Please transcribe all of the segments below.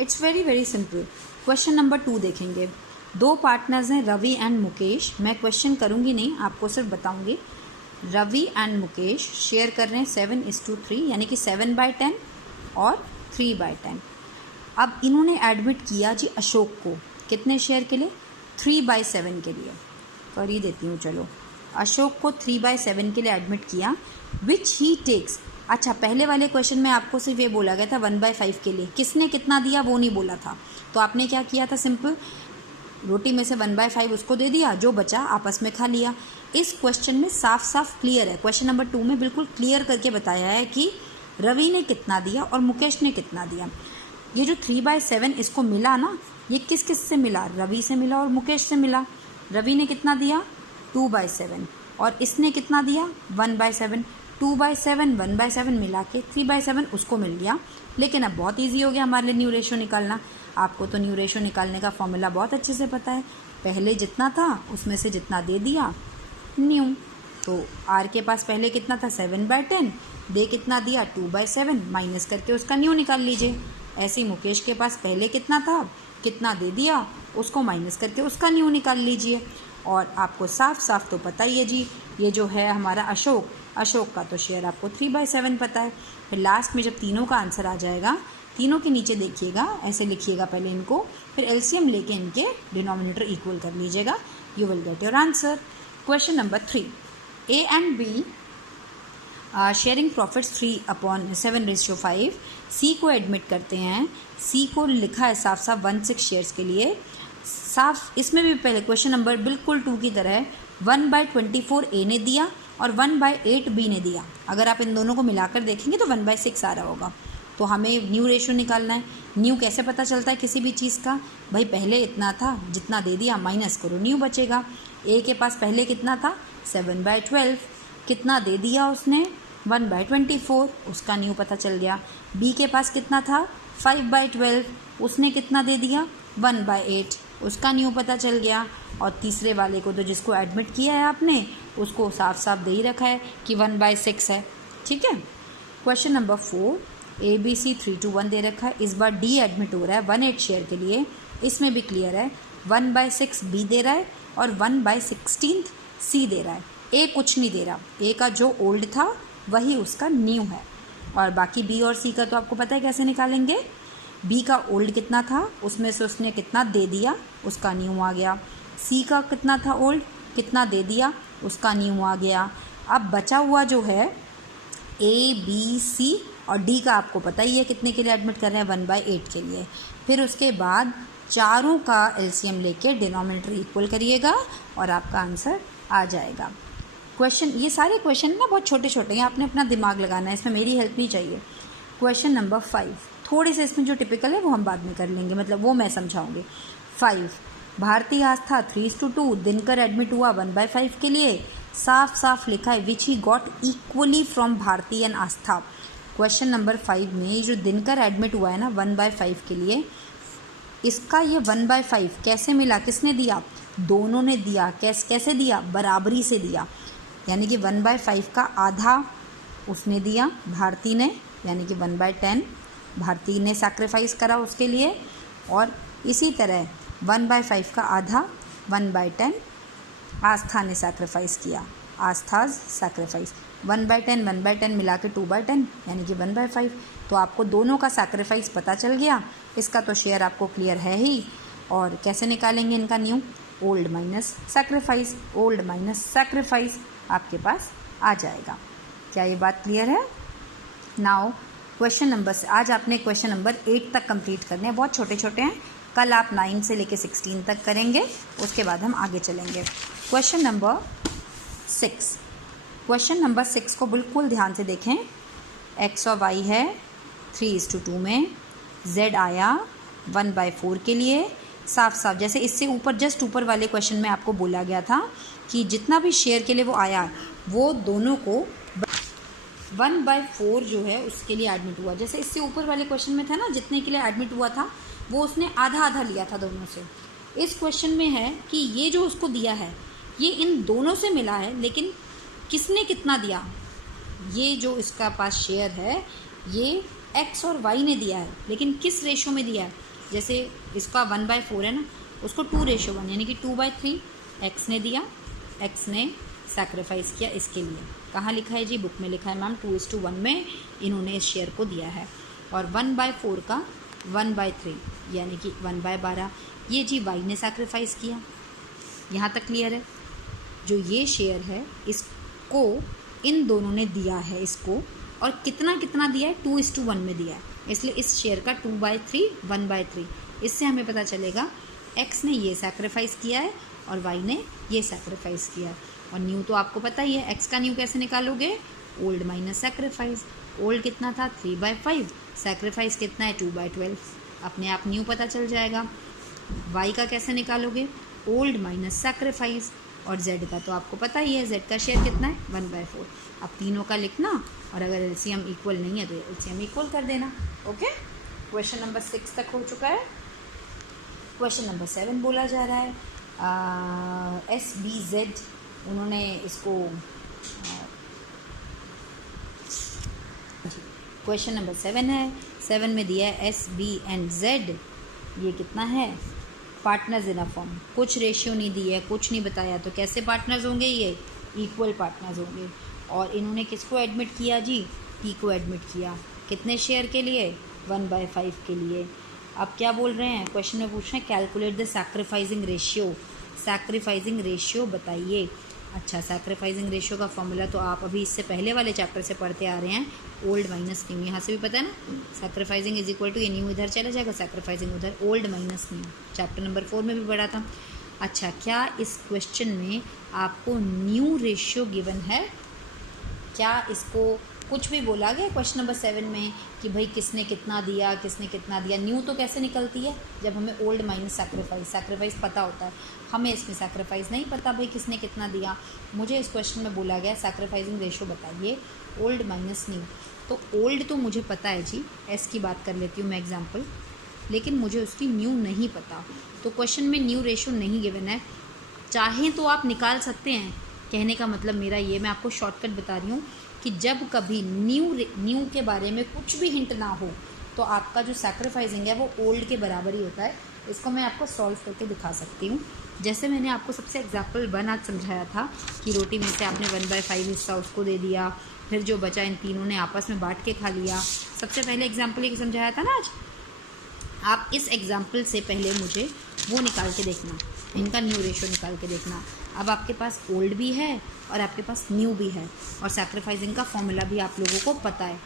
It's very very simple. Question number 2 देखेंगे। दो partners हैं रवि एंड मुकेश। मैं क्वेश्चन करूँगी नहीं, आपको सिर्फ बताऊँगी। रवि एंड मुकेश शेयर कर रहे हैं 7:3, यानी कि 7/10 और 3/10। अब इन्होंने एडमिट किया जी अशोक को, कितने शेयर के लिए? 3/7 के लिए। कर ही देती हूँ चलो। अशोक को 3/7 के लिए एडमिट किया, विच ही टेक्स। अच्छा, पहले वाले क्वेश्चन में आपको सिर्फ ये बोला गया था 1/5 के लिए, किसने कितना दिया वो नहीं बोला था। तो आपने क्या किया था, सिंपल रोटी में से 1/5 उसको दे दिया, जो बचा आपस में खा लिया। इस क्वेश्चन में साफ साफ क्लियर है, क्वेश्चन नंबर 2 में बिल्कुल क्लियर करके बताया है कि रवि ने कितना दिया और मुकेश ने कितना दिया। ये जो 3/7 इसको मिला ना, ये किस किस से मिला? रवि से मिला और मुकेश से मिला। रवि ने कितना दिया? 2/7 और इसने कितना दिया? 1/7। 2/7 1/7 मिला के 3/7 उसको मिल गया। लेकिन अब बहुत इजी हो गया हमारे लिए न्यू रेशो निकालना। आपको तो न्यू रेशो निकालने का फॉर्मूला बहुत अच्छे से पता है। पहले जितना था उसमें से जितना दे दिया न्यू। तो आर के पास पहले कितना था? 7/10। दे कितना दिया? 2/7, माइनस करके उसका न्यू निकाल लीजिए। ऐसे ही मुकेश के पास पहले कितना था, कितना दे दिया, उसको माइनस करके उसका न्यू निकाल लीजिए। और आपको साफ साफ तो पता ही है जी, ये जो है हमारा अशोक का तो शेयर आपको 3/7 पता है। फिर लास्ट में जब तीनों का आंसर आ जाएगा, तीनों के नीचे देखिएगा, ऐसे लिखिएगा पहले इनको, फिर एलसीएम लेके इनके डिनोमिनेटर इक्वल कर लीजिएगा, you will get your answer. Question number 3, A and be sharing profits 3/7/5। सी को एडमिट करते हैं। सी को लिखा है साफ साफ 16 शेयर्स के लिए। साफ इसमें भी पहले क्वेश्चन नंबर बिल्कुल 2 की तरह है। 1/24 ए ने दिया और 1/8 बी ने दिया। अगर आप इन दोनों को मिलाकर देखेंगे तो 1/6 आ रहा होगा। तो हमें न्यू रेशो निकालना है। न्यू कैसे पता चलता है किसी भी चीज़ का? भाई पहले इतना था, जितना दे दिया माइनस करो, न्यू बचेगा। ए के पास पहले कितना था? 7/12। कितना दे दिया उसने? 1/24, उसका न्यू पता चल गया। बी के पास कितना था? 5/12, उसने कितना दे दिया? 1/8, उसका न्यू पता चल गया। और तीसरे वाले को तो जिसको एडमिट किया है आपने, उसको साफ साफ दे ही रखा है कि 1/6 है। ठीक है। क्वेश्चन नंबर 4, ABC 3/1 दे रखा है। इस बार डी एडमिट हो रहा है 18 शेयर के लिए। इसमें भी क्लियर है, 1/6 बी दे रहा है और 1/16 सी दे रहा है। ए कुछ नहीं दे रहा। ए का जो ओल्ड था वही उसका न्यू है। और बाकी बी और सी का तो आपको पता है कैसे निकालेंगे। बी का ओल्ड कितना था, उसमें से उसने कितना दे दिया, उसका न्यू आ गया। सी का कितना था ओल्ड, कितना दे दिया, उसका न्यू आ गया। अब बचा हुआ जो है ए बी सी और डी का आपको पता ही है कितने के लिए एडमिट कर रहे हैं, 1/8 के लिए। फिर उसके बाद चारों का एलसीएम लेके डिनोमिनेटर इक्वल करिएगा और आपका आंसर आ जाएगा। क्वेश्चन, ये सारे क्वेश्चन ना बहुत छोटे छोटे हैं, आपने अपना दिमाग लगाना है, इसमें मेरी हेल्प नहीं चाहिए। क्वेश्चन नंबर 5, थोड़े से इसमें जो टिपिकल है वो हम बाद में कर लेंगे, मतलब वो मैं समझाऊंगी। 5, भारतीय आस्था 3:2, दिनकर एडमिट हुआ 1/5 के लिए। साफ साफ लिखा है which he got equally from Bharti and Astha. Question number 5 में जो दिनकर एडमिट हुआ है ना 1/5 के लिए, इसका ये 1/5 कैसे मिला, किसने दिया? दोनों ने दिया। कैसे दिया? बराबरी से दिया। यानी कि 1/5 का आधा उसने दिया भारती ने, यानी कि 1/10 भारती ने सैक्रिफाइस करा उसके लिए। और इसी तरह 1/5 का आधा 1/10 आस्था ने सैक्रिफाइस किया। आस्थाज सैक्रिफाइस 1/10 मिला के 2/10 यानी कि 1/5। तो आपको दोनों का सैक्रिफाइस पता चल गया। इसका तो शेयर आपको क्लियर है ही। और कैसे निकालेंगे इनका new? Old minus sacrifice, old minus sacrifice आपके पास आ जाएगा। क्या ये बात क्लियर है? नाउ क्वेश्चन नंबर से आज आपने क्वेश्चन नंबर 8 तक कंप्लीट करने हैं, बहुत छोटे छोटे हैं। कल आप 9 से लेके 16 तक करेंगे, उसके बाद हम आगे चलेंगे। क्वेश्चन नंबर 6, क्वेश्चन नंबर 6 को बिल्कुल ध्यान से देखें। एक्स और वाई है 3:2 में, जेड आया 1/4 के लिए। साफ साफ जैसे इससे ऊपर जस्ट ऊपर वाले क्वेश्चन में आपको बोला गया था कि जितना भी शेयर के लिए वो आया वो दोनों को 1/4 जो है उसके लिए एडमिट हुआ। जैसे इससे ऊपर वाले क्वेश्चन में था ना, जितने के लिए एडमिट हुआ था वो उसने आधा आधा लिया था दोनों से। इस क्वेश्चन में है कि ये जो उसको दिया है ये इन दोनों से मिला है, लेकिन किसने कितना दिया? ये जो इसका पास शेयर है ये एक्स और वाई ने दिया है, लेकिन किस रेशो में दिया है? जैसे इसका 1/4 है ना, उसको 2:1 यानी कि 2/3 एक्स ने दिया, एक्स ने सैक्रिफाइस किया इसके लिए। कहाँ लिखा है जी? बुक में लिखा है मैम 2:1 में इन्होंने इस शेयर को दिया है। और 1/4 का 1/3 यानी कि 1/12 ये जी वाई ने सैक्रिफाइस किया। यहाँ तक क्लियर है? जो ये शेयर है इसको इन दोनों ने दिया है इसको, और कितना कितना दिया है? 2:1 में दिया है, इसलिए इस शेयर का 2/3 1/3। इससे हमें पता चलेगा एक्स ने ये सैक्रिफाइस किया है और वाई ने ये सैक्रिफाइस किया है। और न्यू तो आपको पता ही है, एक्स का न्यू कैसे निकालोगे? Old minus sacrifice. ओल्ड कितना था? 3/5, सैक्रिफाइस कितना है? 2/12। अपने आप न्यू पता चल जाएगा। वाई का कैसे निकालोगे? Old minus sacrifice. और जेड का तो आपको पता ही है, जेड का शेयर कितना है? 1/4। अब तीनों का लिखना, और अगर एलसीएम इक्वल नहीं है तो एलसीएम इक्वल कर देना। ओके, क्वेश्चन नंबर 6 तक हो चुका है। क्वेश्चन नंबर 7 बोला जा रहा है SBZ, उन्होंने इसको क्वेश्चन नंबर 7 है। 7 में दिया है SB&Z, ये कितना है? Partners in a form. कुछ रेशियो नहीं दी है, कुछ नहीं बताया, तो कैसे पार्टनर्स होंगे? ये इक्वल पार्टनर्स होंगे। और इन्होंने किसको एडमिट किया जी? टी को एडमिट किया। कितने शेयर के लिए? 1/5 के लिए। अब क्या बोल रहे हैं? क्वेश्चन में पूछ रहे हैं calculate the sacrificing ratio. Sacrificing ratio बताइए। अच्छा, सैक्रिफाइसिंग रेशियो का फॉर्मूला तो आप अभी इससे पहले वाले चैप्टर से पढ़ते आ रहे हैं, ओल्ड माइनस न्यू। यहाँ से भी पता है ना, सैक्रिफाइसिंग इज इक्वल टू ये न्यू इधर चला जाएगा, सैक्रिफाइसिंग उधर, old minus new. Chapter number 4 में भी पढ़ा था। अच्छा, क्या इस क्वेश्चन में आपको न्यू रेशियो गिवन है? क्या इसको कुछ भी बोला गया क्वेश्चन नंबर 7 में कि भाई किसने कितना दिया, किसने कितना दिया? न्यू तो कैसे निकलती है? जब हमें ओल्ड माइनस सैक्रिफाइस पता होता है। हमें इसमें सैक्रिफाइस नहीं पता भाई किसने कितना दिया। मुझे इस क्वेश्चन में बोला गया सैक्रिफाइसिंग रेशो बताइए, ओल्ड माइनस न्यू। तो ओल्ड तो मुझे पता है जी, एस की बात कर लेती हूँ मैं एग्जाम्पल, लेकिन मुझे उसकी न्यू नहीं पता। तो क्वेश्चन में न्यू रेशो नहीं गिवन है। चाहें तो आप निकाल सकते हैं, कहने का मतलब मेरा ये, मैं आपको शॉर्टकट बता रही हूँ कि जब कभी न्यू के बारे में कुछ भी हिंट ना हो तो आपका जो सैक्रिफाइसिंग है वो ओल्ड के बराबर ही होता है। इसको मैं आपको सॉल्व करके दिखा सकती हूँ। जैसे मैंने आपको सबसे एग्जाम्पल 1 आज समझाया था कि रोटी में से आपने 1/5 हिस्सा उसको दे दिया, फिर जो बचा इन तीनों ने आपस में बांट के खा लिया। सबसे पहले एग्जाम्पल एक समझाया था ना आज। आप इस एग्जाम्पल से पहले मुझे वो निकाल के देखना, इनका न्यू रेशो निकाल के देखना। अब आपके पास ओल्ड भी है और आपके पास न्यू भी है, और सैक्रिफाइसिंग का फॉर्मूला भी आप लोगों को पता है।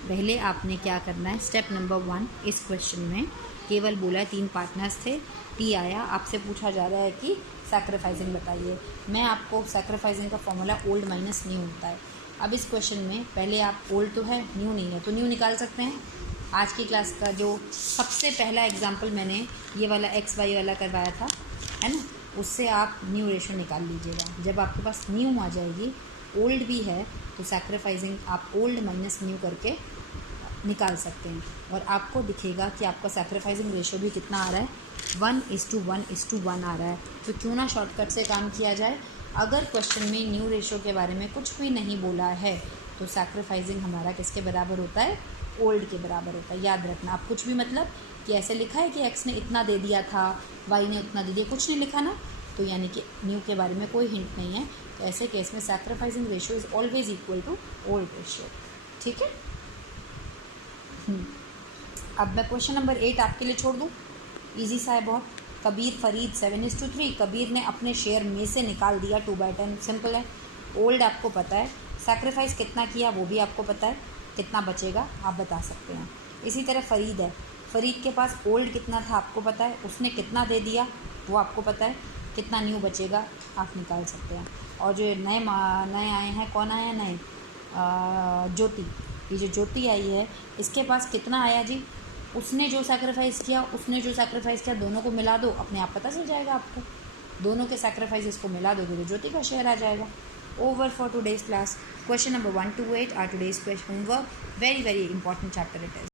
पहले आपने क्या करना है, स्टेप नंबर 1 इस क्वेश्चन में केवल बोला है 3 पार्टनर्स थे, टी आया, आपसे पूछा जा रहा है कि सैक्रिफाइसिंग बताइए। मैं आपको सैक्रिफाइसिंग का फॉर्मूला ओल्ड माइनस न्यू होता है। अब इस क्वेश्चन में पहले आप ओल्ड तो है, न्यू नहीं है, तो न्यू निकाल सकते हैं। आज की क्लास का जो सबसे पहला एग्जाम्पल मैंने ये वाला XY वाला करवाया था, है ना, उससे आप न्यू रेशो निकाल लीजिएगा। जब आपके पास न्यू आ जाएगी, ओल्ड भी है, तो सैक्रिफाइसिंग आप ओल्ड माइनस न्यू करके निकाल सकते हैं, और आपको दिखेगा कि आपका सैक्रिफाइसिंग रेशो भी कितना आ रहा है, 1:1:1 आ रहा है। तो क्यों ना शॉर्टकट से काम किया जाए। अगर क्वेश्चन में न्यू रेशो के बारे में कुछ भी नहीं बोला है तो सैक्रिफाइसिंग हमारा किसके बराबर होता है? ओल्ड के बराबर होता है। याद रखना। आप कुछ भी मतलब कि ऐसे लिखा है कि एक्स ने इतना दे दिया था, वाई ने उतना दे दिया, कुछ नहीं लिखा ना, तो यानी कि न्यू के बारे में कोई हिंट नहीं है। तो ऐसे केस में sacrificing ratio is always equal to old ratio. ठीक है। अब मैं क्वेश्चन नंबर 8 आपके लिए छोड़ दूँ, ईजी सा है बहुत। कबीर फरीद 7:3, कबीर ने अपने शेयर में से निकाल दिया 2/10। सिंपल है। ओल्ड आपको पता है, सैक्रिफाइस कितना किया वो भी आपको पता है, कितना बचेगा आप बता सकते हैं। इसी तरह फरीद है, फरीद के पास ओल्ड कितना था आपको पता है, उसने कितना दे दिया वो आपको पता है, कितना न्यू बचेगा आप निकाल सकते हैं। और जो नए आए हैं, कौन आए हैं नए? ज्योति। ये जो ज्योति आई है इसके पास कितना आया जी? उसने जो सैक्रिफाइस किया, उसने जो सैक्रिफाइस किया, दोनों को मिला दो, अपने आप पता चल जाएगा आपको। दोनों के सैक्रिफाइस को मिला दोगे तो ज्योति का शेयर आ जाएगा। Over for today's class. Question number 1 to 8 are today's question homework. Very important chapter it is.